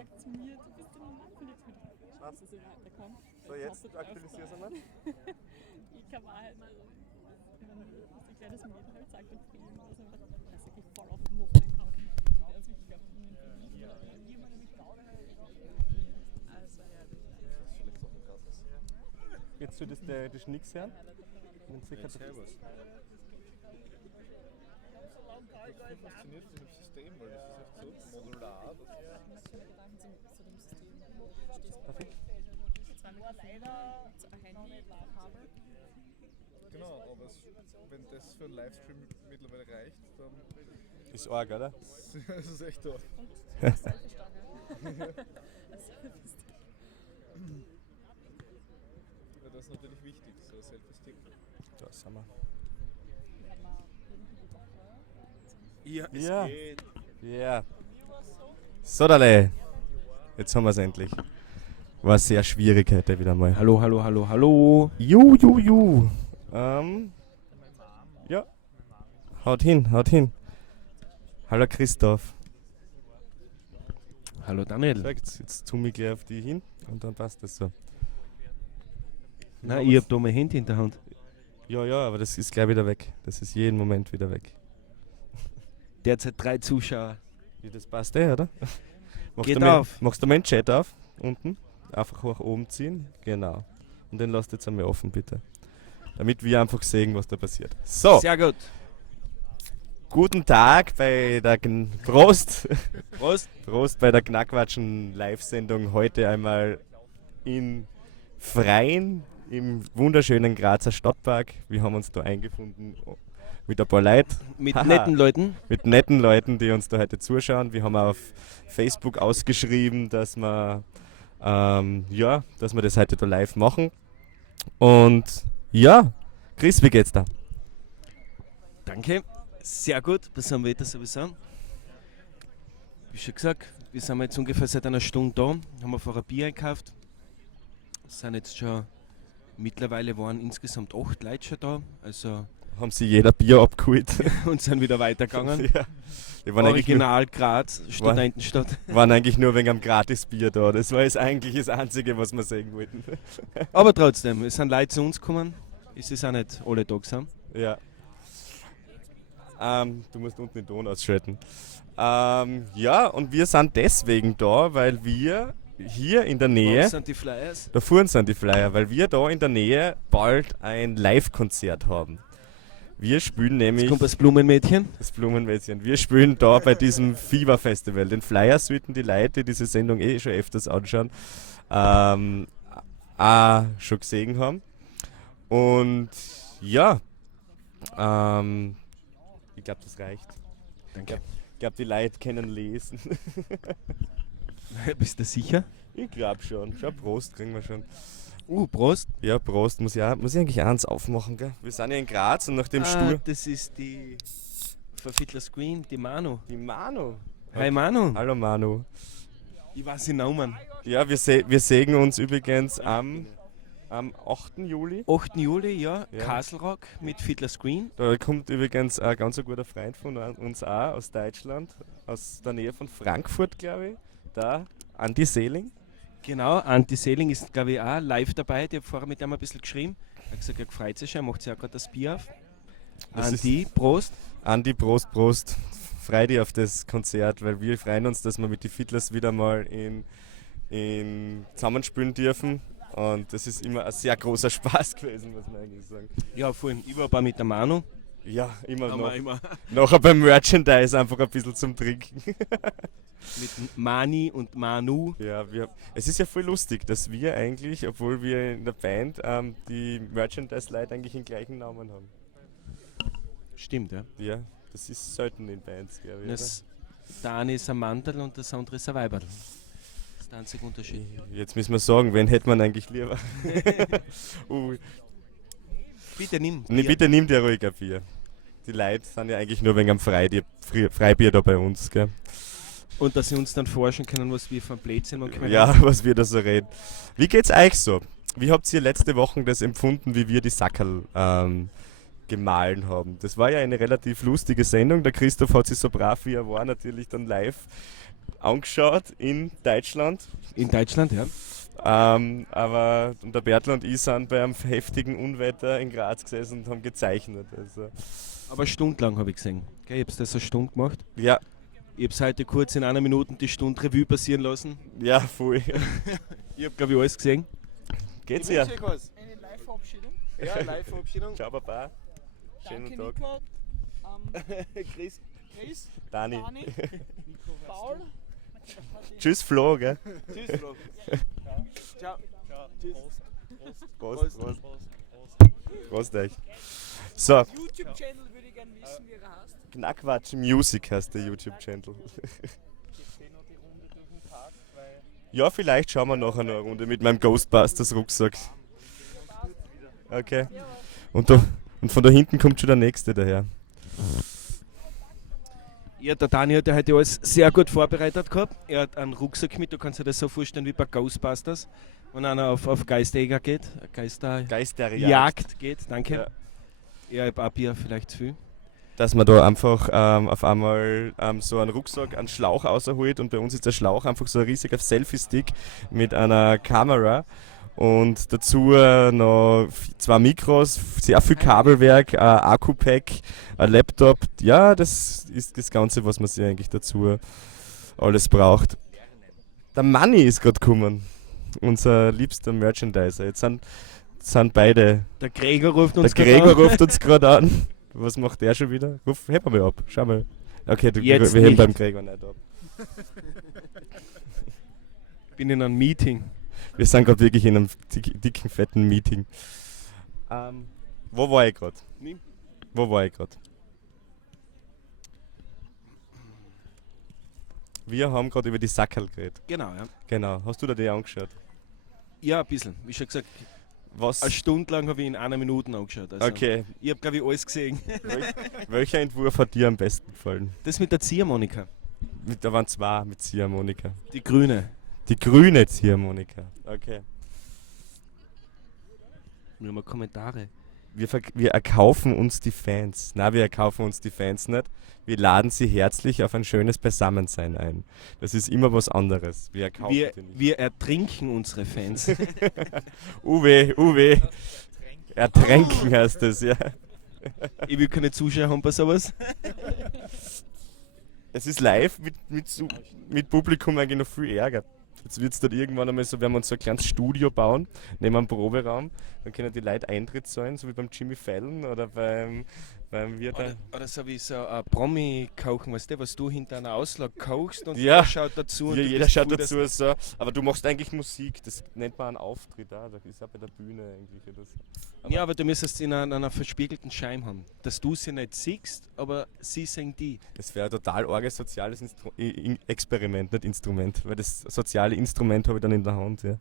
sagt zu mir, du bist der Mann von jetzt wieder. Was? Das ist ja weiterkommen. So, jetzt aktualisierst du mal. Ich kann mal halt, also, ich werde das Mädel halt sagt, und Film oder so, das ist wirklich voll auf den Hof, den kann man der ist wirklich, glaube ich, also, ja. Jetzt tut das nichts her. Servus. Das funktioniert in dem System, weil das ist echt so modular. Perfekt. Genau, aber wenn das für einen Livestream mittlerweile reicht, dann Ist arg, oder? ist es echt toll. Ja, das ist natürlich wichtig, so ein Selfie-Stick. Da sind wir. Ja, Ja. Ja. Sodale. Jetzt haben wir es endlich. War sehr schwierig heute wieder mal. Hallo, hallo, hallo, hallo. Ju. Ja. Haut hin. Hallo Christoph. Hallo Daniel. Perfekt, jetzt zoome ich gleich auf die hin und dann passt das so. Nein, ich hab da mein Handy in der Hand. Ja, aber das ist gleich wieder weg. Das ist jeden Moment wieder weg. Derzeit 3 Zuschauer. Ja, das passt oder? Geht auf. Machst du meinen Chat auf? Unten? Einfach nach oben ziehen. Genau. Und den lasst jetzt einmal offen, bitte. Damit wir einfach sehen, was da passiert. So, Sehr gut. guten Tag bei der Prost! Prost. Prost bei der Knackwatschen Live-Sendung. Heute einmal in Freien im wunderschönen Grazer Stadtpark. Wir haben uns da eingefunden mit ein paar Leuten. Mit Haha. netten Leuten. Mit netten Leuten, die uns da heute zuschauen. Wir haben auf Facebook ausgeschrieben, dass wir, dass wir das heute da live machen. Und ja, Chris, wie geht's da? Danke. Sehr gut. Was haben wir jetzt sowieso? Wie schon gesagt, wir sind jetzt ungefähr seit einer Stunde da. Haben wir vorher ein Bier einkauft. Sind jetzt schon, mittlerweile waren insgesamt 8 Leute schon da. Also Haben sie jeder Bier abgeholt? und sind wieder weitergegangen. Ja. Die waren eigentlich, Original Graz, Studentenstadt. waren eigentlich nur wegen einem Gratis-Bier da. Das war jetzt eigentlich das Einzige, was wir sehen wollten. Aber trotzdem, es sind Leute zu uns gekommen. Es ist auch nicht alle da gewesen. Ja. Du musst unten den Ton ausschalten. Ja, und wir sind deswegen da, weil wir hier in der Nähe, Was sind die Flyers? da vorne sind die Flyer, weil wir da in der Nähe bald ein Live-Konzert haben. Wir spielen nämlich Jetzt kommt das Blumenmädchen. das Blumenmädchen. Wir spielen da bei diesem Fieber-Festival. Den Flyer sollten die Leute, die diese Sendung schon öfters anschauen, auch schon gesehen haben. Und ja, ich glaube, das reicht. Danke. Ich glaube, die Leute können lesen. Bist du sicher? Ich glaube schon. Schau, Prost kriegen wir schon. Prost. Ja, Prost. Muss ich eigentlich eins aufmachen, gell? Wir sind ja in Graz und nach dem Stuhl... Das ist die Verfittler Screen, die Manu. Die Manu. Hi Manu. Hallo Manu. Ich weiß den Namen. Ja, wir sehen uns übrigens am 8. Juli. 8. Juli, ja, Ja. Castle Rock mit Fiddler Screen. Da kommt übrigens ein ganz ein guter Freund von uns auch aus Deutschland, aus der Nähe von Frankfurt, glaube ich. Da, Andi Seeling. Genau, Anti Seeling ist, glaube ich, auch live dabei. Ich habe vorher mit ihm ein bisschen geschrieben. Er hat gesagt, er freut sich schon, er macht sich auch gerade das Bier auf. Das Andi, Prost. Andi, Prost. Freu dich auf das Konzert, weil wir freuen uns, dass wir mit den Fiddlers wieder mal in zusammenspielen dürfen. Und das ist immer ein sehr großer Spaß gewesen, muss man eigentlich sagen. Ja, vor allem, ich war aber mit der Manu. Ja, immer Haben noch. wir immer Nachher beim Merchandise einfach ein bisschen zum Trinken. mit Mani und Manu. Ja, es ist ja voll lustig, dass wir eigentlich, obwohl wir in der Band die Merchandise-Leute eigentlich den gleichen Namen haben. Stimmt, ja. Ja, das ist selten in Bands, glaube ich. Das, der eine ist ein Mantel und das andere ist ein Weiberl. Das ist der einzige Unterschied. Oder? Jetzt müssen wir sagen, wen hätte man eigentlich lieber? Bitte nimm. Nee, Bier. bitte nimm dir ruhig ein Bier. Die Leute sind ja eigentlich nur wegen am Freibier da bei uns, gell? Und dass sie uns dann forschen können, was wir von Blödsinn machen können. Ja, was wir da so reden. Wie geht's euch so? Wie habt ihr letzte Woche das empfunden, wie wir die Sackerl gemahlen haben? Das war ja eine relativ lustige Sendung. Der Christoph hat sich so brav wie er war natürlich dann live angeschaut in Deutschland. In Deutschland, ja. Aber und der Bertel und ich sind bei einem heftigen Unwetter in Graz gesessen und haben gezeichnet. Also, Aber stundenlang habe ich gesehen. Gell, ich habe das eine Stunde gemacht. ja, Ich habe es heute kurz in einer Minute die Stunde Revue passieren lassen. ja, voll. Ich habe, glaube ich, alles gesehen. Geht's ja? Eine Live-Verabschiedung. Ja, Live-Verabschiedung. Ciao, Papa. Schönen Tag. Nico. Chris. Chris. Dani. Dani. Paul. Tschüss, Flo, gell? Tschüss, Flo. Ciao. Tschüss. Prost, Prost. Prost euch. So, YouTube-Channel würde ich gerne wissen, wie er heißt. Knackquatsch Music heißt der YouTube-Channel. Ja, vielleicht schauen wir nachher noch eine Runde mit meinem Ghostbusters-Rucksack. Okay. Und von da hinten kommt schon der nächste daher. Ja, der Dani hat ja heute alles sehr gut vorbereitet gehabt. Er hat einen Rucksack mit, du kannst dir das so vorstellen wie bei Ghostbusters. Wenn einer auf Geisterjäger geht, Geisterjagd geht, danke. Ja. Ja, ich habe ein Bier vielleicht zu viel. Dass man da einfach auf einmal so einen Rucksack, einen Schlauch rausholt und bei uns ist der Schlauch einfach so ein riesiger Selfie-Stick mit einer Kamera und dazu noch 2 Mikros, sehr viel Kabelwerk, ein Akku-Pack, ein Laptop. Ja, das ist das Ganze, was man sich eigentlich dazu alles braucht. Der Manni ist gerade gekommen, unser liebster Merchandiser. Jetzt sind beide. Der Gregor ruft Der uns Gregor an. ruft uns gerade an. Was macht der schon wieder? Heb mal ab, schau mal. Okay, Jetzt wir heben nicht. beim Gregor nicht ab. Ich bin in einem Meeting. Wir sind gerade wirklich in einem dicken, fetten Meeting. Wo war ich gerade? Nie. Wo war ich gerade? Wir haben gerade über die Sackerl geredet. Genau, ja. Genau. Hast du dir die angeschaut? Ja, ein bisschen. Wie schon gesagt, Was? eine Stunde lang habe ich in einer Minute angeschaut. Also Okay. ich habe, glaube ich, alles gesehen. Welcher Entwurf hat dir am besten gefallen? Das mit der Ziehharmonika. Da waren 2 mit Ziehharmonika. Die grüne. Die grüne Ziehharmonika. Okay. Nur mal Kommentare. Wir erkaufen uns die Fans. Nein, wir erkaufen uns die Fans nicht. Wir laden sie herzlich auf ein schönes Beisammensein ein. Das ist immer was anderes. Wir erkaufen die nicht. Wir ertrinken unsere Fans. Uwe. Ertränken heißt es, ja. Ich will keine Zuschauer haben bei sowas. Es ist live mit Publikum eigentlich noch viel Ärger. Jetzt wird es dann irgendwann einmal so, werden wir uns so ein kleines Studio bauen, neben einem Proberaum, dann können die Leute Eintritt zahlen, so wie beim Jimmy Fallon oder beim Wirt. Oder so wie so ein Promi-Kochen, weißt du, was du hinter einer Auslage kochst und Ja. jeder schaut dazu. Und Ja, du jeder bist schaut cool, dazu so. Aber du machst eigentlich Musik, das nennt man einen Auftritt auch, das ist auch bei der Bühne eigentlich. Oder so. Ja, aber du müsstest es in einer verspiegelten Scheibe haben. Dass du sie nicht siehst, aber sie sehen die. Das wäre ein total arges soziales Experiment, nicht Instrument, weil das soziale Instrument habe ich dann in der Hand. Ja.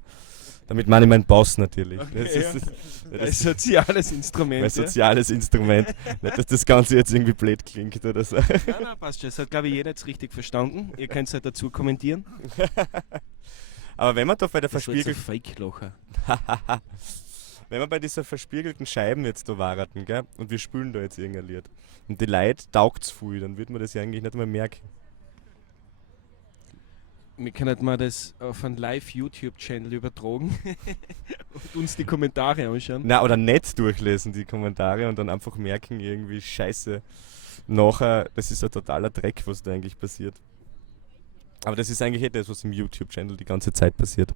Damit meine ich meinen Boss natürlich. Okay, das ist, Ein das, soziales Instrument. mein soziales Instrument. Nicht, dass das Ganze jetzt irgendwie blöd klingt oder so. Ja. Nein, passt schon. Das hat, glaube ich, jeder jetzt richtig verstanden. Ihr könnt es halt dazu kommentieren. Aber wenn man da bei der Das war jetzt ein verspiegelten, Fake-Locher. wenn wir bei dieser verspiegelten Scheiben jetzt da warten, gell, und wir spülen da jetzt irgendein Lied und die Leute taugt's viel, dann wird man das ja eigentlich nicht mal merken. Wir können mal das auf einen Live-YouTube-Channel übertragen und uns die Kommentare anschauen. Na, oder nicht durchlesen die Kommentare und dann einfach merken, irgendwie scheiße. Nachher, das ist ein totaler Dreck, was da eigentlich passiert. Aber das ist eigentlich das, was im YouTube-Channel die ganze Zeit passiert.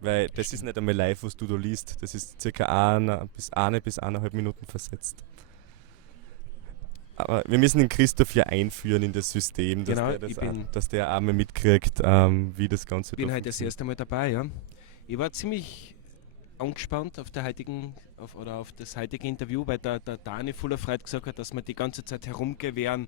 Weil das ist nicht einmal live, was du da liest. Das ist circa 1 bis 1,5 Minuten versetzt. Aber wir müssen den Christoph ja einführen in das System, dass, Genau, der, das ich bin- auch, dass der einmal mitkriegt, wie das Ganze Ich bin da heute das funktioniert. erste Mal dabei, ja. Ich war ziemlich angespannt auf das heutige Interview, weil der Dani voller Freude gesagt hat, dass wir die ganze Zeit herumgehen werden,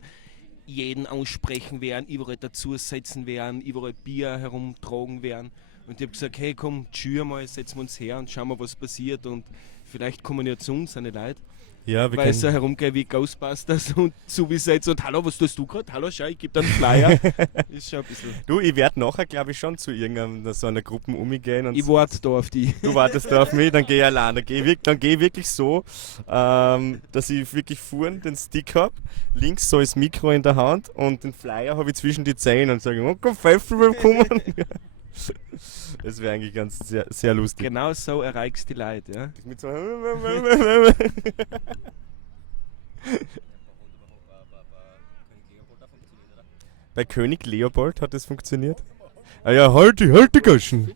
jeden aussprechen werden, überall dazusetzen werden, überall Bier herumtragen werden. Und ich habe gesagt, hey komm, tschür mal, setzen wir uns her und schauen wir, was passiert und vielleicht kommen ja zu uns eine Leute. Ja, wir weil ich so können. herumgehe wie Ghostbusters und so wie jetzt und hallo, was tust du gerade? Hallo, schau, ich gebe dir einen Flyer. Ist schon ein bisschen. Du, ich werde nachher, glaube ich, schon zu irgendeiner so einer Gruppe umgehen. Und Ich warte da auf die. du wartest da auf mich, dann gehe ich allein. Dann geh ich wirklich so, dass ich wirklich vorn den Stick habe, links so das Mikro in der Hand und den Flyer habe ich zwischen die Zähne und sage, oh, komm, Pfeifen willkommen. Das wäre eigentlich ganz sehr, sehr lustig. Genau so erreichst du die Leute, ja. Mit so Bei König Leopold hat das funktioniert. Ah ja, halt die Gaschen.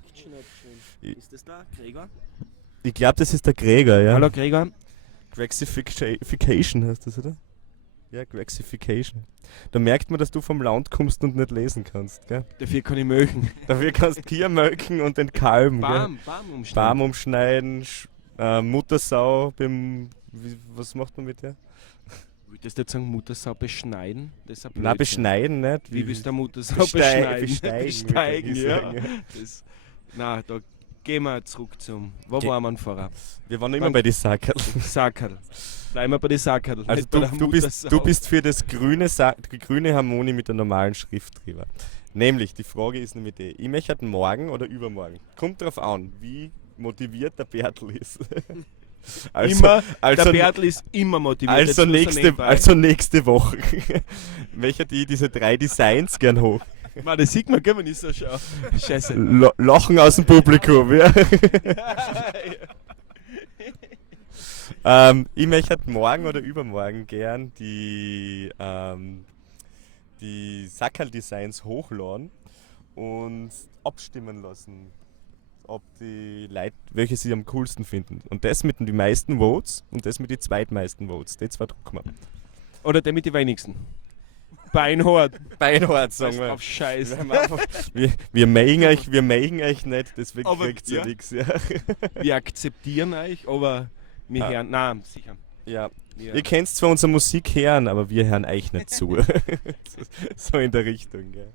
Ist das da, Gregor? Ich glaube, das ist der Gregor, ja. Hallo Gregor. Grexification heißt das, oder? Ja, Grexification. Da merkt man, dass du vom Land kommst und nicht lesen kannst, gell? Dafür kann ich mögen. Dafür kannst du Kühe melken und entkalben, gell? Bam umstehen. Barm umschneiden, Muttersau was macht man mit der? Würdest du jetzt sagen, Muttersau beschneiden? Das ist ein Nein, Blödsinn. beschneiden nicht. Wie willst du eine Muttersau Besteigen, beschneiden? besteigen, würde ich ja. sagen, ja. Das, nein, da gehen wir zurück zum. Wo Ge- waren wir vorher? Wir waren noch immer Wann- bei den Sackerl. Sackerl. Bleiben wir bei den Sackerl. Also nicht bei der du Muttersau. bist für das die grüne Harmonie mit der normalen Schrift drüber. Nämlich, die Frage ist nämlich die, ich möchte morgen oder übermorgen. Kommt drauf an, wie motiviert der Bertel ist. Immer, der Bertel ist immer motiviert. Also Jetzt muss er nächste, nebenbei. also nächste Woche. Welcher diese 3 Designs gern hoch? Mann, das sieht man, gell, wenn ich so schaue. Scheiße. Lachen aus dem Publikum, ja. Ich möchte morgen oder übermorgen gern die Sackerl-Designs hochladen und abstimmen lassen, ob die Leute, welche sie am coolsten finden. Und das mit den meisten Votes und das mit den zweitmeisten Votes. Die zwei drucken wir. Oder der mit den wenigsten. Beinhart. Beinhart, sagen wir. Auf Scheiß. Wir mögen euch nicht, deswegen Aber kriegt ihr ja. nichts. Ja. Wir akzeptieren euch, aber wir Ah. hören. Nein, sicher. Ja. Wir, Ihr könnt zwar unsere Musik hören, aber wir hören euch nicht zu. So in der Richtung. Gell.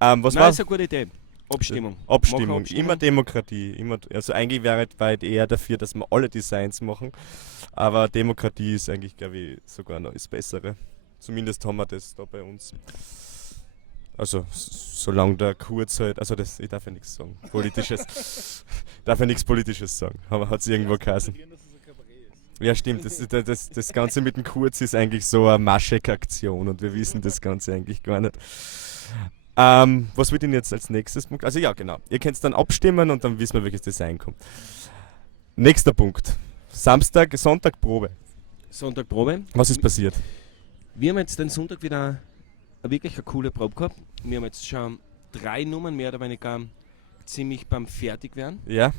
Was Nein, war ist eine gute Idee. Abstimmung. Abstimmung? Machen Abstimmung. Immer Demokratie. Also eigentlich wäre ich eher dafür, dass wir alle Designs machen. Aber Demokratie ist eigentlich, glaube ich, sogar noch das Bessere. Zumindest haben wir das da bei uns. Also, solange der Kurz halt, also das, ich darf ja nichts sagen, Politisches, darf ja nichts Politisches sagen, aber hat es irgendwo geheißen. Dass es ein Kabarett ist. Ja stimmt, das Ganze mit dem Kurz ist eigentlich so eine Maschek-Aktion und wir wissen das Ganze eigentlich gar nicht. Was wird denn jetzt als nächstes Punkt? Also ja genau, ihr könnt dann abstimmen und dann wissen wir, welches Design kommt. Nächster Punkt, Sonntag Probe. Sonntag Probe. Was ist passiert? Wir haben jetzt den Sonntag wieder wirklich eine coole Probe gehabt. Wir haben jetzt schon 3 Nummern mehr oder weniger ziemlich beim Fertigwerden. Ja,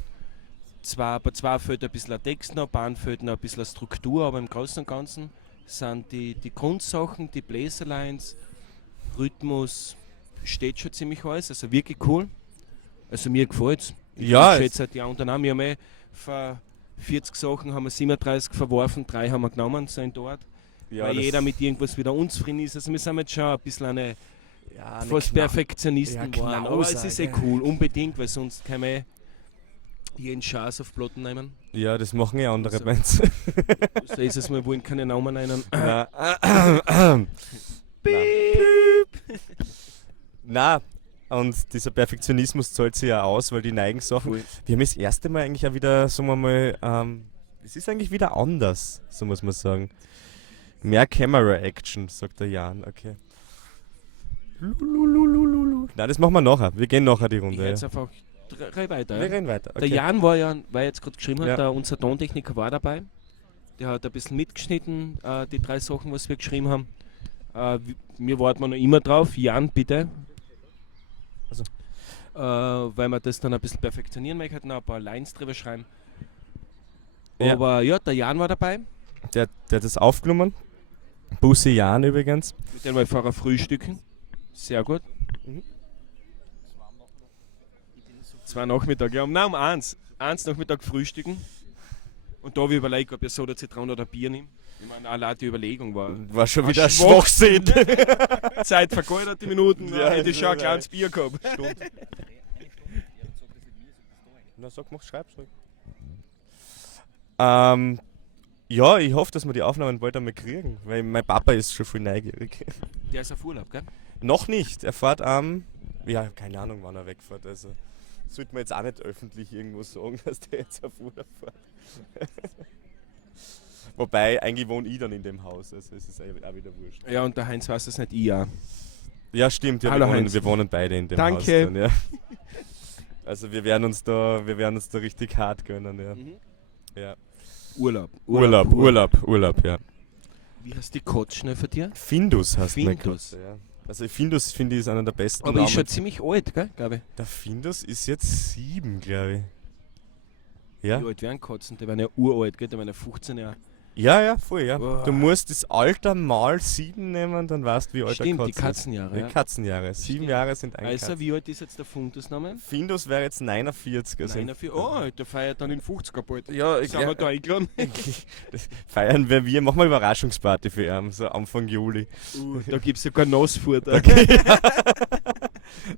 Bei zwei fehlt ein bisschen ein Text noch, bei einem fehlt noch ein bisschen eine Struktur, aber im Großen und Ganzen sind die Grundsachen, die Bläserlines, Rhythmus, steht schon ziemlich alles, also wirklich cool. Also mir gefällt es. Ja, Ich schätze die anderen auch. Wir haben von 40 Sachen haben wir 37 verworfen, 3 haben wir genommen, sind dort. ja weil das- jeder mit irgendwas wieder unzufrieden ist. Also wir sind jetzt schon ein bisschen ja, fast Perfektionisten ja, geworden. Aber Knauser, es ist eh gell. cool, unbedingt, weil sonst kann man jeden Schaß auf Platten nehmen. Ja, das machen ja andere So. Bands. So ist es, wir wollen keine Namen nennen. Na, und dieser Perfektionismus zahlt sich ja aus, weil die neigen Sachen. Voll. Wir haben das erste Mal eigentlich auch wieder, sagen wir mal, es ist eigentlich wieder anders, so muss man sagen. Mehr Camera-Action, sagt der Jan, okay. Lulululululu. Nein, das machen wir nachher. Wir gehen nachher die Ich Runde. jetzt Ja. einfach weiter. Wir Ja. reden weiter. Der Okay. Jan war jetzt gerade geschrieben hat, Ja. unser Tontechniker war dabei. Der hat ein bisschen mitgeschnitten, die 3 Sachen, was wir geschrieben haben. Wir warten noch immer drauf. Jan, bitte. Also. Weil wir das dann ein bisschen perfektionieren möchten, ein paar Lines drüber schreiben. Ja. Aber ja, der Jan war dabei. Der hat das aufgenommen. Bussi Jan übrigens. Mit dem wir vorher frühstücken. Sehr gut. Mhm. 2 Nachmittag, ja, nein, um 1. 1 Nachmittag frühstücken. Und da habe ich überlegt, ob ich Soda, Zitrone oder Bier nehme. Ich meine, allein die Überlegung war. War schon War wieder Schwachsinn. Schwachsinn. Zeit vergeudert, die Minuten. Ja, Hätte ich schon ein ja. kleines Bier gehabt. Na sag, schreib's ruhig. Ja, ich hoffe, dass wir die Aufnahmen bald einmal kriegen, weil mein Papa ist schon voll neugierig. Der ist auf Urlaub, gell? Noch nicht. Er fährt ja, keine Ahnung, wann er wegfährt. Also sollte man jetzt auch nicht öffentlich irgendwo sagen, dass der jetzt auf Urlaub fährt. Wobei, eigentlich wohne ich dann in dem Haus, also es ist auch wieder wurscht. Ja, und der Heinz weiß das nicht, ich ja. Ja, stimmt, ja, Hallo, wir Heinz. wohnen beide in dem Haus. Danke. Dann, ja. Also wir werden uns da richtig hart gönnen, ja. Ja. Urlaub, ja. Wie heißt die Kotschne für dir? Findus heißt mein Findus. Katze, ja. Also Findus finde ich ist einer der besten Aber ist schon Namen. ziemlich alt, gell, glaube ich. Der Findus ist jetzt 7, glaube ich. Ja? Wie alt werden Katzen? Die werden ja uralt, gell? Die werden ja 15 Jahre. Ja, voll, ja. Boah. Du musst das Alter mal 7 nehmen, dann weißt du, wie alt Stimmt, der die Katze ist. Katzenjahre. Die Ja. Katzenjahre. 7 Stimmt. Jahre sind ein Also, Katzen. wie alt ist jetzt der Fundus nochmal? Findus wäre jetzt 49. Also Nein, oh, der feiert dann in 50er bald. ja, Sind wir da eingeladen? das feiern wir, machen wir eine Überraschungsparty für ihn, so Anfang Juli. Da gibt es sogar Nassfutter.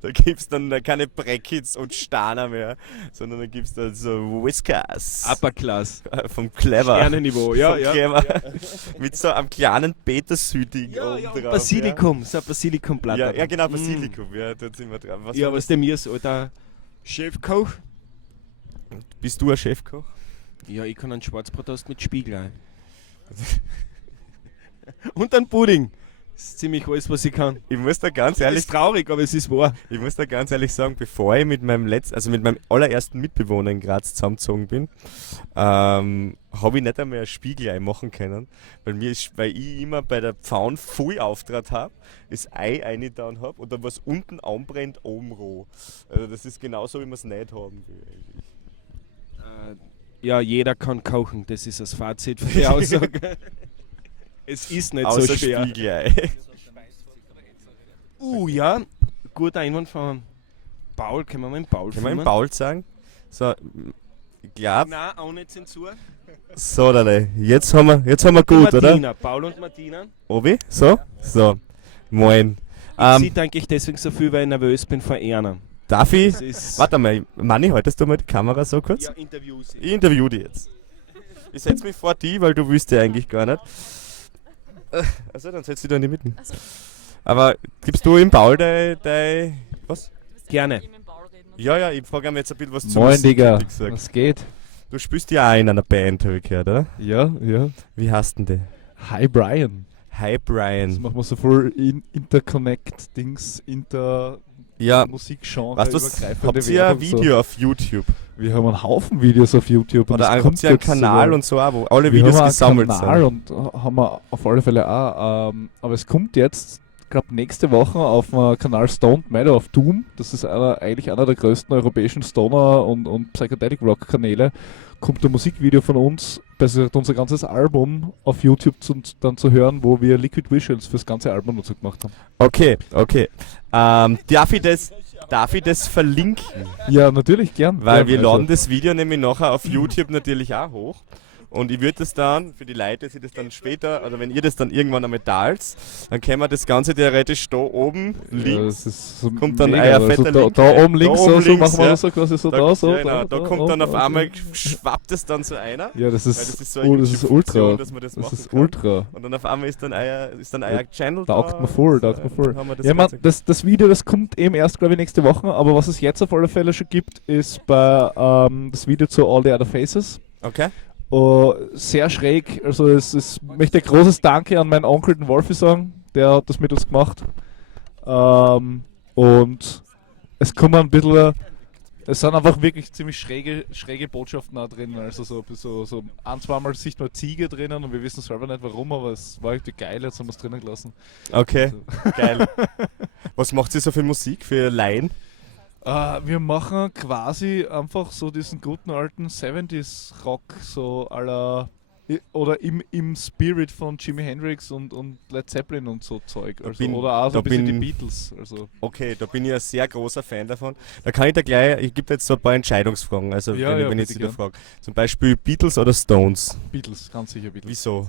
Da gibt es dann keine Brackets und Staner mehr, sondern da gibt es dann so Whiskers. Upper Class. Vom Clever. Sternenniveau, ja, Vom ja. Clever. Mit so einem kleinen Petershüting Ja, oben ja, drauf. Basilikum, so ein Basilikumblatt. Ja, ja, genau, Basilikum. Ja, da sind wir dran. Was Ja, war was der mir ist, alter Chefkoch. das? Bist du ein Chefkoch? Ja, ich kann einen Schwarzbrottoast mit Spiegelei. Und einen Pudding. Das ist ziemlich alles, was ich kann. Ich muss da ganz Das ehrlich, ist traurig, aber es ist wahr. sagen, bevor ich mit meinem allerersten Mitbewohner in Graz zusammengezogen bin, habe ich nicht einmal ein Spiegelei machen können, weil ich immer bei der Pfauen voll Auftrag habe, das Ei reingetan habe und dann was unten anbrennt, oben roh. Also das ist genauso, wie man es nicht haben will eigentlich. Ja, jeder kann kochen. Das ist das Fazit für die Aussage. Es ist nicht Außer so schwer. Spiegelei. Ja, guter Einwand von Paul. Können wir mal den Paul Können wir filmen? ihm Paul sagen? So, ich glaube, Nein, ohne Zensur. so, jetzt haben wir gut, oder? Martina, Paul und Martina. Obi? So? So. Moin. Ich sehe eigentlich deswegen so viel, weil ich nervös bin vor Erna. Darf ich? Das ist Warte mal, Manni, haltest du mal die Kamera so kurz? ja, Interviews. Ich interview dich jetzt. Ich setz mich vor die, weil du willst ja eigentlich gar nicht. Also, dann setz dich da in die Mitte. Also, Aber gibst du ihm Paul dein was? Gerne. mit dem Paul reden. Ja, ich frage ihm jetzt ein bisschen was zu Moin, Musik, Digga. hätte ich gesagt. Was geht? Du spielst ja auch in einer Band, habe ich gehört, oder? Ja, ja. Wie heißt denn die? Hi, Brian. Hi Das Brian. machen wir so voll Interconnect-Dings, Ja, Musikgenre, weißt du was? übergreifende Habt ihr ein Werbung, so. Video auf YouTube? Wir haben einen Haufen Videos auf YouTube. und Oder das habt kommt ihr einen jetzt Kanal sogar. und so auch, wo alle Wir Videos haben einen gesammelt Kanal sind? und haben wir auf alle Fälle auch. Aber es kommt jetzt, ich glaube nächste Woche auf dem Kanal Stoned Matter of Doom. Das ist eigentlich einer der größten europäischen Stoner- und Psychedelic Rock Kanäle. Kommt ein Musikvideo von uns, besser gesagt unser ganzes Album auf YouTube dann zu hören, wo wir Liquid Visuals fürs ganze Album dazu gemacht haben. Okay. Darf ich das verlinken? Ja, natürlich, gern. Weil gern, wir also. laden das Video nämlich nachher auf YouTube natürlich auch hoch. Und ich würde das dann, für die Leute, die das dann später, oder wenn ihr das dann irgendwann einmal teilt, dann können wir das Ganze theoretisch da oben Ja, links. das ist so kommt dann mega, euer also fetter da, Link da rein. oben links, Da oben so links, machen wir ja. das so quasi so da, so. Ja, genau, da kommt dann auf so. einmal, schwappt es dann so einer. Ja, das Weil ist, das ist so eine das ist YouTube-Funktion, ultra. dass man das Das machen ist kann. ultra. Und dann auf einmal ist dann euer Channel Taugt da. mir voll, und, taugt mir voll. dann haben wir das Ja, man, Ganze- das Video, das kommt eben erst, glaube ich, nächste Woche, aber was es jetzt auf alle Fälle schon gibt, ist bei das Video zu All the Other Faces. Okay. Sehr schräg, also es möchte ein großes Danke an meinen Onkel, den Wolfi, sagen, der hat das mit uns gemacht. Und es kommen ein bisschen, es sind einfach wirklich ziemlich schräge Botschaften auch drin, also so ein, zweimal sieht man Ziege drinnen und wir wissen selber nicht warum, aber es war irgendwie geil, jetzt haben wir es drinnen gelassen. Okay, Also. geil. Was macht ihr so für Musik, für Laien? Wir machen quasi einfach so diesen guten alten 70s Rock, so aller oder im Spirit von Jimi Hendrix und Led Zeppelin und so Zeug. Also, oder auch so ein bisschen die Beatles. Also. Okay, da bin ich ein sehr großer Fan davon. Da kann ich dir gleich, ich gebe jetzt so ein paar Entscheidungsfragen, also Ja, ja, wenn ich bitte jetzt wieder gern. frage. Zum Beispiel Beatles oder Stones? Beatles, ganz sicher Beatles. Wieso?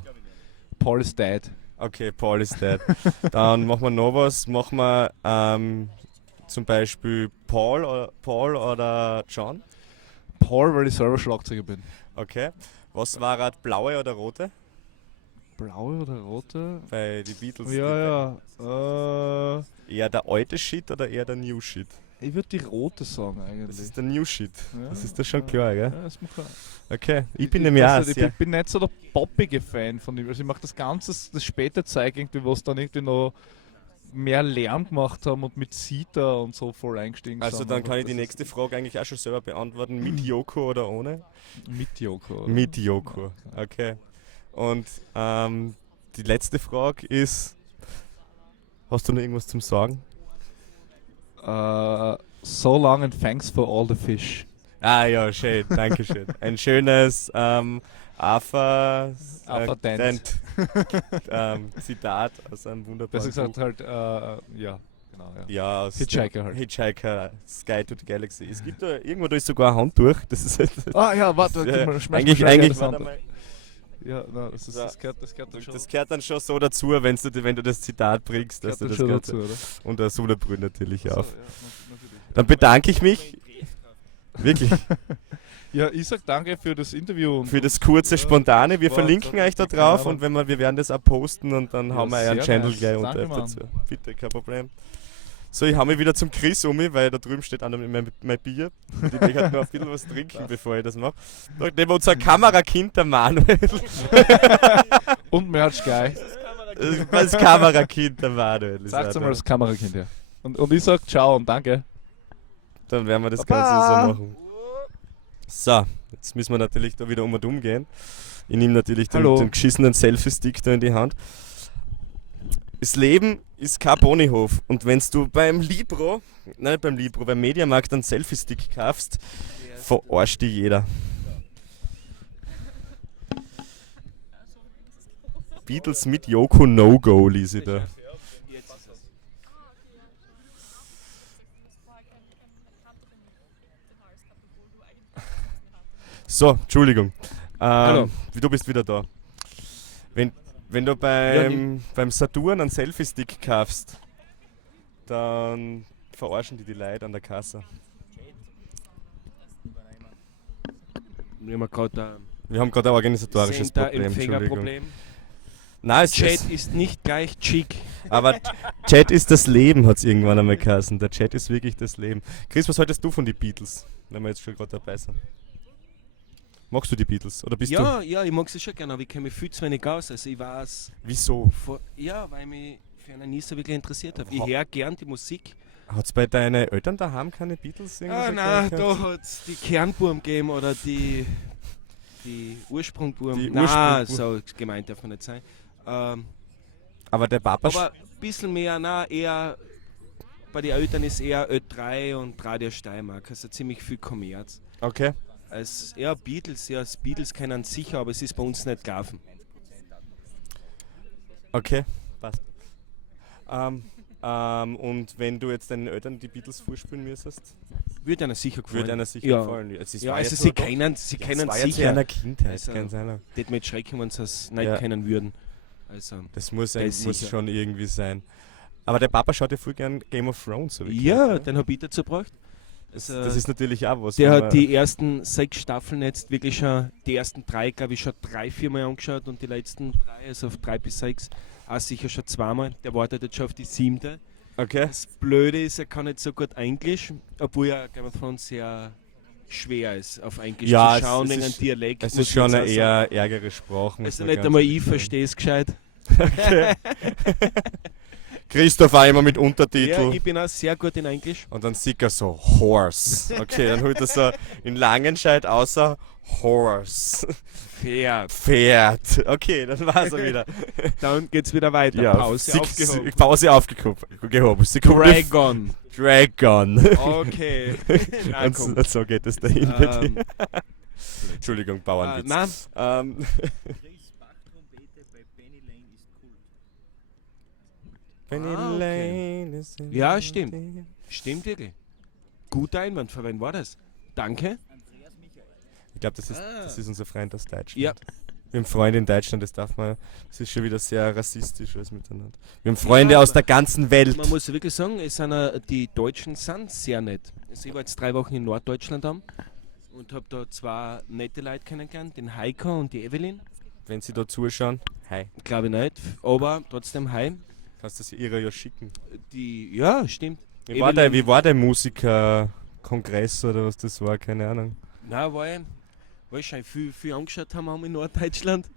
Paul is dead. Okay, Paul is dead. Dann machen wir noch was, machen wir zum Beispiel Paul oder John. Paul, weil ich selber Schlagzeuger bin. Okay. Was war er, blaue oder rote? Blaue oder rote? Bei die Beatles. Ja, ja. Eher der alte Shit oder eher der New Shit? Ich würde die rote sagen eigentlich. Das ist der New Shit. Ja, Das ist doch schon klar, gell? Ja, ist mir klar. Okay, ich bin nämlich auch Ich sehr... bin nicht so der poppige Fan von ihm. Also ich mache das Ganze, das späte Zeug irgendwie, was dann irgendwie noch mehr Lärm gemacht haben und mit Sita und so voll eingestiegen Also sind. dann Aber kann ich die das nächste Frage eigentlich auch schon selber beantworten. Mit Yoko oder ohne? ist mit Yoko. Oder? Mit Yoko, okay. Und die letzte Frage ist, hast du noch irgendwas zum Sagen? So long and thanks for all the fish. Ah ja, schön, danke schön. Ein schönes Alpha Dent. Zitat aus einem wunderbaren Besser gesagt Buch. halt, ja, genau. Ja. Ja, aus Hitchhiker dem halt. Hitchhiker, Sky to the Galaxy. Es gibt da, irgendwo da ist sogar ein Handtuch. Das ist halt, Ah ja, warte, ja, schmeiß mal eigentlich, schnell eigentlich das warte Hand. mal, Ja, nein, das So. gehört da schon, das gehört dann schon so dazu, wenn du das Zitat bringst. Dass gehört du da das schon Ganze- dazu, oder? Und der Solabrüll natürlich So, auch. ja, natürlich. Dann bedanke ich mich wirklich Ja, ich sag danke für das Interview. Und für das kurze, spontane. Wir war- verlinken war euch da richtig drauf keine und wir werden das auch posten und dann Ja, hauen wir euren sehr Channel nice. gleich Danke, unter Mann. dazu. Bitte, kein Problem. So, ich hau mich wieder zum Chris um, weil da drüben steht auch noch mein Bier. Und ich will halt noch ein bisschen was trinken, bevor ich das mache. Nachdem unser Kamerakind, der Manuel, Und Merch Guy. das Kamerakind, der Manuel. ist Sag's auch mal da. das Kamerakind her. Und ich sag ciao und danke. Dann werden wir das Baba. Ganze so machen. So, jetzt müssen wir natürlich da wieder um und um gehen. Ich nehme natürlich Hallo. den geschissenen Selfie-Stick da in die Hand. Das Leben ist kein Ponyhof. Und wenn du beim Mediamarkt einen Selfie-Stick kaufst, verarscht dich jeder. Beatles mit Yoko No-Go, ließ ich da. So, Entschuldigung. Hallo. Du bist wieder da. Wenn du beim Saturn einen Selfie-Stick kaufst, dann verarschen die Leute an der Kasse. Wir haben gerade Wir haben gerade ein organisatorisches ein Problem, Entschuldigung. Empfängerproblem. Nein, Chat ist nicht gleich chic. aber Chat ist das Leben, hat es irgendwann einmal geheißen. Der Chat ist wirklich das Leben. Chris, was haltest du von den Beatles, wenn wir jetzt schon gerade dabei sind? Magst du die Beatles oder bist du? Ja, ich mag sie schon gerne, aber ich kenne mich viel zu wenig aus. Also ich weiß, Wieso? weil mich für einen nie so wirklich interessiert habe. Ich höre gern die Musik. Hat es bei deinen Eltern daheim keine Beatles irgendwie Nein, gehabt? da hat es die Kernburm gegeben oder die Ursprungburm. Die Nein, Ursprungburm. so gemeint darf man nicht sein. Aber der Papa... Aber ein bisschen mehr, eher bei den Eltern ist eher Ö3 und Radio Steiermark, also ziemlich viel Kommerz. Okay. Als eher Beatles, ja, das Beatles kennen sicher, aber es ist bei uns nicht gelaufen. Okay, passt. Und wenn du jetzt deinen Eltern die Beatles vorspielen müsstest, Würde einer sicher gefallen. würde einer sicher ja. gefallen. Es ist- Ja, war also jetzt sie nur doch- kennen Das war jetzt in sicher. einer Kindheit, Also- ganz einfach. Das mit Schrecken, wenn sie es nicht Ja. kennen würden. Also, Das muss ist muss sicher. schon irgendwie sein. Aber der Papa schaut ja voll gern Game of Thrones. So wie ich ja, gehört habe. den habe ich dazu gebracht. Also, Das ist natürlich auch was. der wenn hat man- die ersten 6 Staffeln jetzt wirklich schon, die ersten 3, glaube ich, schon 3-4 Mal angeschaut und die letzten 3, also auf 3 bis 6, auch sicher schon 2 Mal. Der wartet jetzt schon auf die 7. Okay. Das Blöde ist, er kann nicht so gut Englisch, obwohl ja Game of Thrones sehr schwer ist, auf Englisch Ja, zu schauen, es wegen ist- einem Dialekt. Es muss ist schon man eine jetzt auch sagen. eher ärgere Sprache. muss Also man nicht ganz einmal ehrlich ich sagen. verstehe es gescheit. Okay. Christoph auch immer mit Ja, Untertitel. ich bin auch sehr gut in Englisch. Und dann sieht er so Horse. Okay, dann holt er so in Langenscheid außer Horse. Pferd. Pferd. Okay, dann war's er wieder. Dann geht's wieder weiter. Ja, Pause aufgehoben. Pause aufgehoben. Sekunde. Dragon. Dragon. Okay. Nein, Und komm. so geht es dahin bei dir. Ähm, Entschuldigung, Bauernwitz. nein, Ähm, Chris Bachtrompete bei Penny Lane ist Kult. Penny Ah, okay. Lane is in Ja, the stimmt. day. stimmt wirklich. Guter Einwand. Für wen war das? Danke. Andreas Michael. Ich glaube, das ist unser Freund aus Deutschland. Ja. Wir haben Freunde in Deutschland, das darf man. Das ist schon wieder sehr rassistisch alles miteinander. Wir haben Freunde Ja, aus aber der ganzen Welt. Man muss wirklich sagen, die Deutschen sind sehr nett. Also ich war jetzt 3 Wochen in Norddeutschland haben und habe da zwei nette Leute kennengelernt, den Heiko und die Evelyn. Wenn Sie da zuschauen, hi. Glaube ich nicht, aber trotzdem hi. Kannst du sie ihrer ja schicken. Ja, stimmt. Wie war der Musikerkongress oder was das war? Keine Ahnung. Nein, war ich schon viel angeschaut haben wir in Norddeutschland.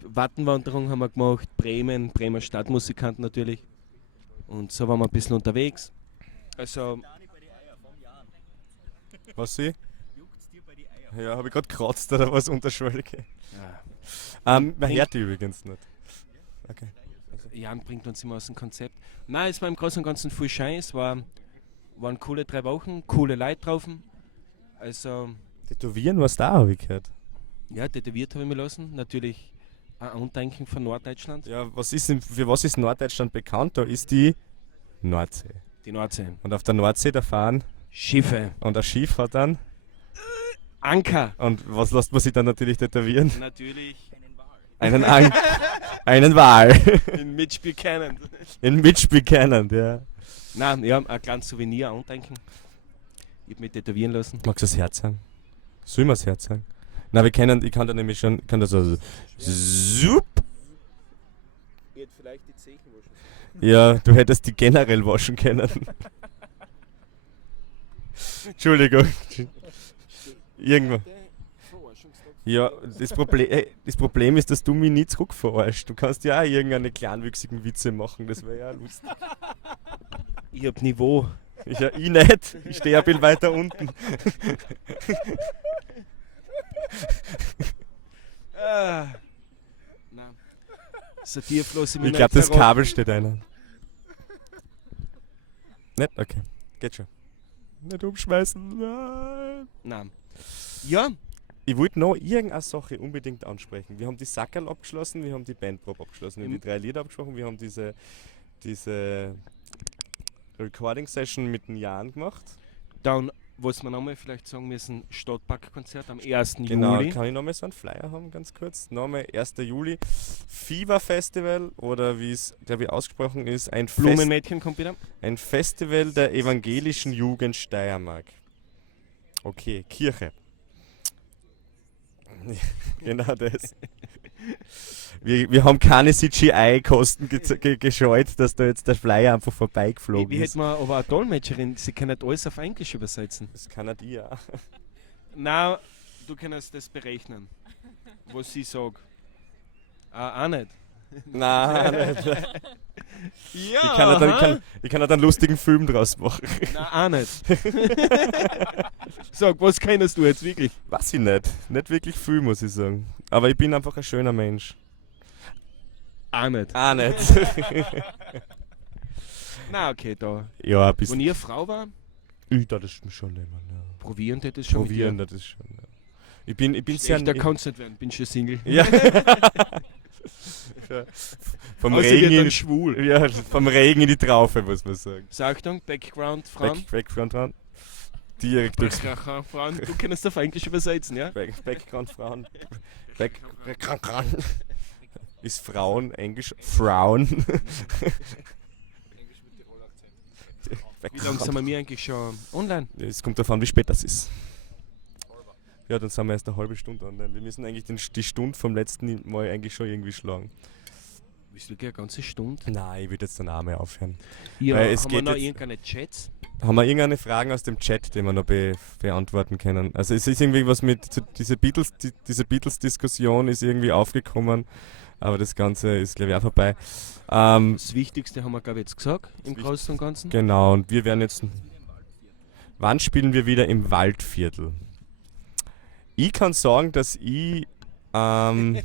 Wattenwanderung haben wir gemacht, Bremer Stadtmusikanten natürlich. Und so waren wir ein bisschen unterwegs. Also, Was sie? Ja, habe ich gerade gekratzt oder was unterschwellig? ja, Man hört die übrigens nicht. Okay. Jan bringt uns immer aus dem Konzept. Nein, es war im Großen und Ganzen viel Schein. Es waren coole 3 Wochen, coole Leute drauf. Also, Tätowieren was da, habe ich gehört. ja, tätowiert habe ich mir lassen. Natürlich ein Andenken von Norddeutschland. Ja, für was ist Norddeutschland bekannt? Da ist die Nordsee. Die Nordsee. Und auf der Nordsee, da fahren Schiffe. und das Schiff hat dann. Anker. Und was lässt man sich dann natürlich tätowieren? Natürlich. Einen Wal. In Mitch Buchanan. In Mitch Buchanan, ja. Nein, ja, ein kleines Souvenir andenken. Ich habe mich tätowieren lassen. Magst du das Herz sagen? Soll ich mir das Herz sagen? Na, ich kann da nämlich schon, kann das also. Zup. Ich hätte vielleicht die Zechen waschen. Ja, du hättest die generell waschen können. Entschuldigung. Irgendwann. Ja, das Problem ist, dass du mich nie zurückverarschst. Du kannst ja auch irgendeine kleinwüchsigen Witze machen, das wäre ja auch lustig. Ich hab Niveau. Ja, ich nicht. Ich stehe ein bisschen weiter unten. Nein. Satirfloss Ich glaube, das Kabel steht einer. Nicht? Okay. Geht schon. Nicht umschmeißen. Nein. Nein. Ja, Ich wollte noch irgendeine Sache unbedingt ansprechen. Wir haben die Sackerl abgeschlossen, wir haben die Bandprobe abgeschlossen, wir haben die 3 Lieder abgesprochen, wir haben diese Recording-Session mit den Jahren gemacht. dann, was wir nochmal vielleicht sagen müssen, Stadtparkkonzert am 1. Genau, Juli. kann ich nochmal so einen Flyer haben, ganz kurz? Nochmal 1. Juli. Fever Festival oder wie es, glaube ich, ausgesprochen ist, ein Blumenmädchen kommt wieder. Ein Festival der evangelischen Jugend Steiermark. Okay, Kirche. Genau das. Wir haben keine CGI-Kosten gescheut, dass da jetzt der Flyer einfach vorbeigeflogen Wie ist. hätten wir aber eine Dolmetscherin, sie kann nicht alles auf Englisch übersetzen. Das kann nicht ich auch. Nein, du kannst das berechnen, was sie sagt. Auch nicht. Nein, nicht. Ja, Ich kann halt einen lustigen Film draus machen. Nein, auch nicht. Sag, was kennst du jetzt wirklich? Weiß ich nicht. Nicht wirklich viel, muss ich sagen. Aber ich bin einfach ein schöner Mensch. Auch nicht. Ah, nicht. Na okay, da. Ja, ein Wenn bisschen. ihr Frau war, Ich darf das schon nehmen. Ja. probieren hätte es schon. Probieren, das ist schon. Ja. Ich bin sehr. Schlechter kann es nicht werden, bin schon Single. Ja. Vom Außer Regen wird dann in, schwul. ja, vom Regen in die Traufe, muss man sagen. Achtung, Background, Frauen. Background Frauen. Direkt durchs Frauen, du kannst auf Englisch übersetzen, ja? Background Frauen. Background. Ist Frauen Englisch? Frauen. Wie lange sind wir eigentlich schon online? Es kommt davon, wie spät das ist. Ja, dann sind wir erst eine halbe Stunde online. Wir müssen eigentlich die Stunde vom letzten Mal eigentlich schon irgendwie schlagen. Willst du eine ganze Stunde? Nein, ich würde jetzt dann auch mal aufhören. Ja, Weil es haben wir geht noch jetzt- irgendeine Chats? Haben wir irgendeine Fragen aus dem Chat, die wir noch beantworten können? Also es ist irgendwie was mit diese Beatles-Diskussion ist irgendwie aufgekommen, aber das Ganze ist glaube ich auch vorbei. Das Wichtigste haben wir, glaube ich, jetzt gesagt, im Das Großen und Ganzen. Genau, und wir werden jetzt. Wann spielen wir wieder im Waldviertel? Ich kann sagen, dass ich bin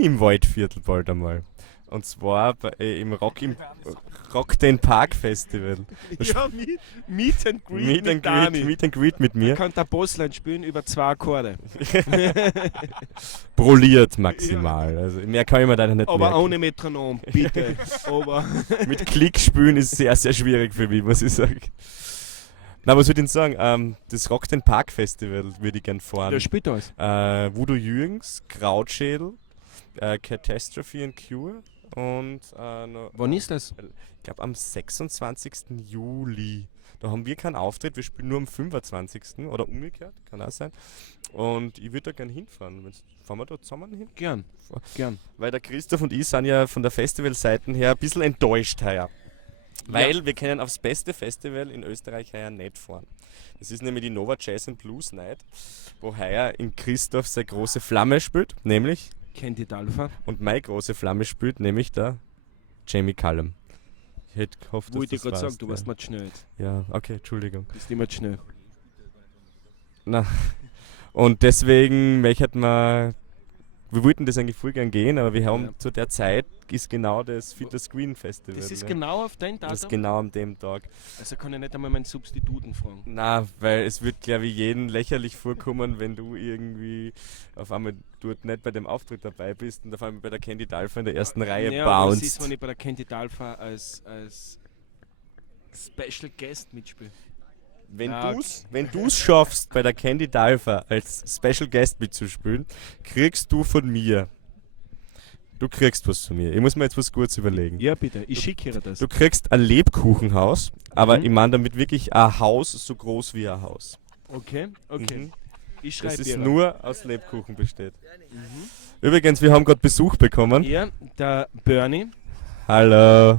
im Waldviertel bald einmal. Und zwar im Rock den Park Festival. Ja, Meet and Greet Meet and Greet, Meet and Greet mit mir. Kann der Bossline spielen über 2 Akkorde. Broliert maximal. Also mehr kann ich mir leider nicht Aber merken. ohne Metronom, bitte. Aber Mit Klick spielen ist sehr, sehr schwierig für mich, muss ich sagen. Na, was würde ich denn sagen? Das Rock den Park Festival würde ich gern fahren. der spielt alles. Voodoo Jürgens, Krautschädel, Catastrophe and Cure und Wann ist das? ich glaube am 26. Juli. Da haben wir keinen Auftritt, wir spielen nur am 25. oder umgekehrt, kann auch sein. Und ich würde da gerne hinfahren. Fahren wir da zusammen hin? Gern. Weil der Christoph und ich sind ja von der Festivalseite her ein bisschen enttäuscht heuer. Weil wir können aufs beste Festival in Österreich heuer nicht fahren. Das ist nämlich die Nova Jazz and Blues Night, wo heuer in Christoph seine große Flamme spielt, nämlich, Candid Alpha. und meine große Flamme spielt, nämlich der Jamie Cullum. Ich hätte gehofft, Wollte dass ich das gerade weißt, sagen, du warst mal zu schnell. jetzt. Ja, okay, Entschuldigung. Du bist immer zu schnell. Na, und deswegen möchte man, wir wollten das eigentlich voll gern gehen, aber wir haben Ja. zu der Zeit ist genau das Fit the Screen Festival. Das ist ne? genau auf dein Das ist Datum? genau an dem Tag. Also kann ich nicht einmal meinen Substituten fragen. Na, weil es wird, glaube ich, jeden lächerlich vorkommen, wenn du irgendwie auf einmal dort nicht bei dem Auftritt dabei bist und auf einmal bei der Candid Alpha in der ersten Reihe Ja, aber das bounced. ist, wenn ich bei der Candid Alpha als Special Guest mitspiele. Wenn du's schaffst, bei der Candid Alpha als Special Guest mitzuspielen, kriegst du von mir. Du kriegst was von mir. Ich muss mir jetzt was Gutes überlegen. Ja, bitte. Ich schicke ihr das. Du kriegst ein Lebkuchenhaus, aber Mhm. ich meine damit wirklich ein Haus so groß wie ein Haus. Okay. Mhm. Ich Das schreibe ist ihr. nur aus Lebkuchen besteht. Übrigens, wir haben gerade Besuch bekommen. Ja, der Bernie. Hallo.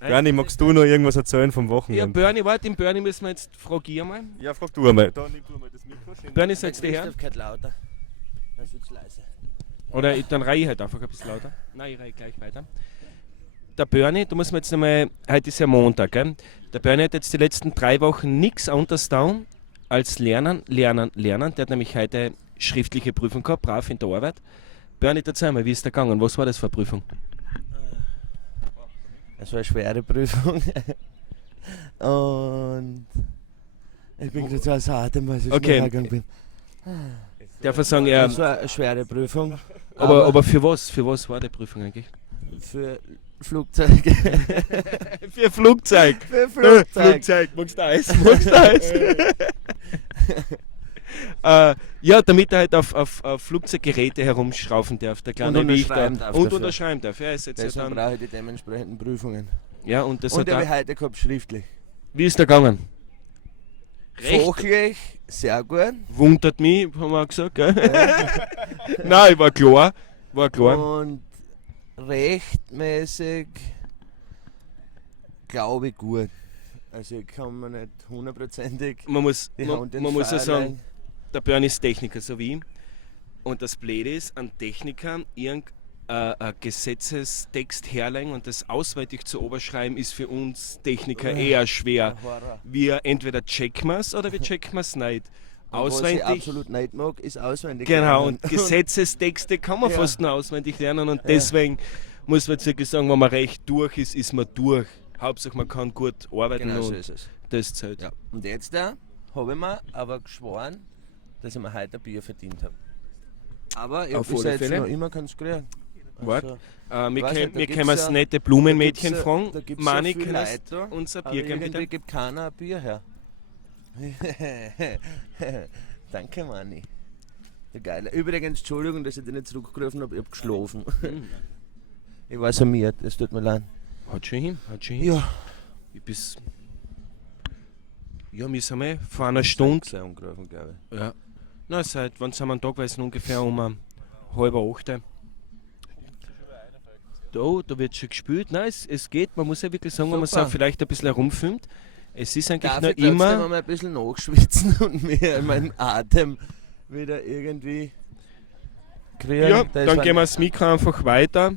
Bernie, magst du noch irgendwas erzählen vom Ja, Wochenende? Bernie, warte, den Bernie müssen wir jetzt fragieren mal. Ja, frag du einmal. Da nimm du einmal das Mikro. Bernie, setz dich her. Christoph geht lauter. Das wird leise. Oder dann reihe ich halt einfach ein bisschen lauter. Nein, ich reihe gleich weiter. Der Bernie, da muss man jetzt nochmal, heute ist ja Montag, gell? Der Bernie hat jetzt die letzten 3 Wochen nichts anderes getan als lernen. Der hat nämlich heute schriftliche Prüfung gehabt, brav in der Arbeit. Bernie, erzähl mal, wie ist der gegangen? Was war das für eine Prüfung? Es war eine schwere Prüfung. Und ich bin gerade so außer Atem, weil ich so Okay. schnell gegangen bin. Darf ich sagen, Es war eine schwere Prüfung. aber für was? Für was war die Prüfung eigentlich? Für Flugzeuge. Für Flugzeug. Für Flugzeug. Magst du Eis? Magst du Eis? Ja, damit er halt auf Flugzeuggeräte herumschraufen darf, der kleine Und unterschreiben Wichter. darf Und dafür. unterschreiben darf. Ja, ist jetzt ja Deswegen dann, brauche ich die dementsprechenden Prüfungen. ja, und das Und hat die habe ich er, heute gehabt, schriftlich. wie ist der gegangen? Recht Fachlich sehr gut. wundert mich, haben wir auch gesagt, gell? Nein, war klar. War klar. Und rechtmäßig glaube ich gut. Also ich kann mir nicht hundertprozentig Man muss, die man, Hand ins man muss ja Feuer sagen, legen. der Bernie ist Techniker, so wie ich. Und das Blöde ist, an Technikern irgendein Gesetzestext herlegen und das auswendig zu oberschreiben, ist für uns Techniker eher schwer. Horror. Wir entweder checken wir es oder wir checken wir es nicht. Und was ich Auswendig. absolut nicht mag, ist auswendig. Genau, lernen. und Gesetzestexte kann man Ja. fast nur auswendig lernen und deswegen muss man jetzt wirklich sagen, wenn man recht durch ist, ist man durch. Hauptsache man kann gut arbeiten Genau so und ist es. das zählt. Ja. Und jetzt habe ich mir aber geschworen, dass ich mir heute ein Bier verdient habe. Aber ich Auf habe bis alle jetzt Fälle. noch immer keins gekriegt. Wart. Also, Wir weiß können, nicht, da wir gibt's können das ja- nette Blumenmädchen da gibt's fragen. da gibt's Mani, so viele kannst Leute da, uns ein aber Bier geben, irgendwie bitte? gibt keiner ein Bier her. Danke, Manni. Der Geile. Übrigens, Entschuldigung, dass ich dich nicht zurückgerufen habe, ich habe geschlafen. Ich war summiert, es tut mir leid. Hat schon hin, hat schon hin. Ja. Ich bis. Ja, wir sind vor einer Stunde. Sehr angerufen, glaube ich. Ja. Na, seit wann sind wir am Tag? Weil es ungefähr um 7:30. Da wird schon gespielt. Nein, es geht. Man muss ja wirklich sagen, wenn man Super. so vielleicht ein bisschen herumfilmt. Es ist eigentlich Darf nur ich trotzdem immer. einmal ein bisschen nachschwitzen und mir meinen Atem wieder irgendwie kriegen? Ja, Da ist dann ein- gehen wir das Mikro einfach weiter.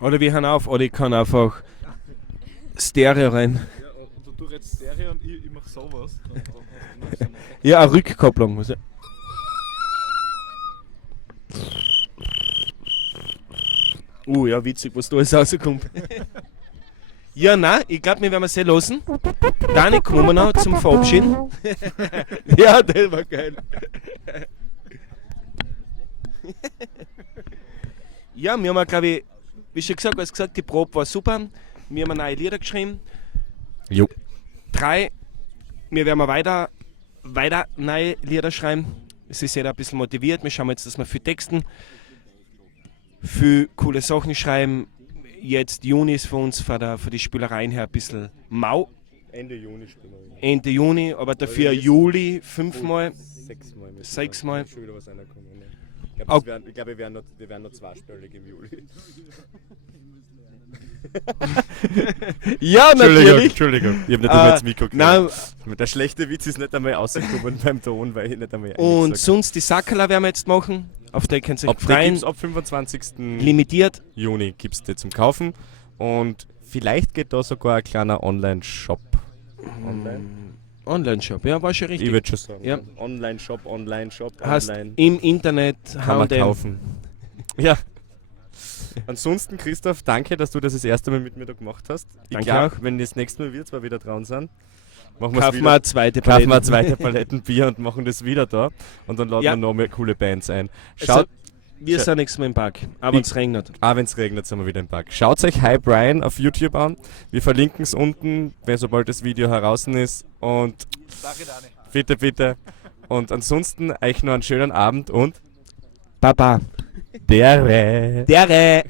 Oder wir hören auf. Oder ich kann einfach Stereo rein. Ja, und du redest Serie und ich mach sowas. Ja, eine Rückkopplung. Also, ja, witzig, was da alles rauskommt. Ja, nein, ich glaube, wir werden es sehr lassen. Dani, kommen wir noch zum Verabschieden. Ja, das war geil. Ja, wir haben, glaube ich, wie schon gesagt, alles gesagt, die Probe war super. Wir haben neue Lieder geschrieben. Jo. 3, wir werden weiter neue Lieder schreiben. Es ist jeder ein bisschen motiviert. Wir schauen jetzt, dass wir viel texten, viel coole Sachen schreiben. jetzt Juni ist für uns für die Spielereien her ein bisschen mau. Ende Juni spielen wir. Ende Juni, aber dafür jetzt- Juli 5-mal. 6-mal. müssen Sechsmal. wir- Schon wieder was reinkommen, ja. Au- Ich glaube, wir werden noch zweistellig im Juli. Ja, Entschuldigung. Ich habe nicht einmal ins Mikro nein, gehört. Der schlechte Witz ist nicht einmal rausgekommen beim Ton, weil ich nicht einmal und gesagt sonst die Sackerler werden wir jetzt machen. Auf der könnt ihr habe. euch freuen. Gibt's ab 25. Limitiert. Juni gibt es die zum Kaufen. Und vielleicht geht da sogar ein kleiner Online-Shop. Online-Shop, ja, war schon Ich richtig. würde schon sagen. Ja. Online-Shop, Hast online. im Internet Kann man H&M. kaufen. Ja. Ansonsten, Christoph, danke, dass du das erste Mal mit mir da gemacht hast. Ich Danke glaube, auch. wenn das nächste Mal wir zwar wieder dran sind, machen wir's Kaufen wir wieder. eine zweite Kaufen wir eine Palette. zweite Paletten Bier und machen das wieder da. Und dann laden Ja. wir noch mehr coole Bands ein. Also, Schaut, wir sind nächstes Mal im Park, aber Ich- uns regnet. auch wenn es regnet, sind wir wieder im Park. Schaut euch Hi Brian auf YouTube an. Wir verlinken es unten, wenn sobald das Video heraus ist. Und Danke, Dani. bitte, bitte. Und ansonsten euch noch einen schönen Abend und Baba. Dere. Dere.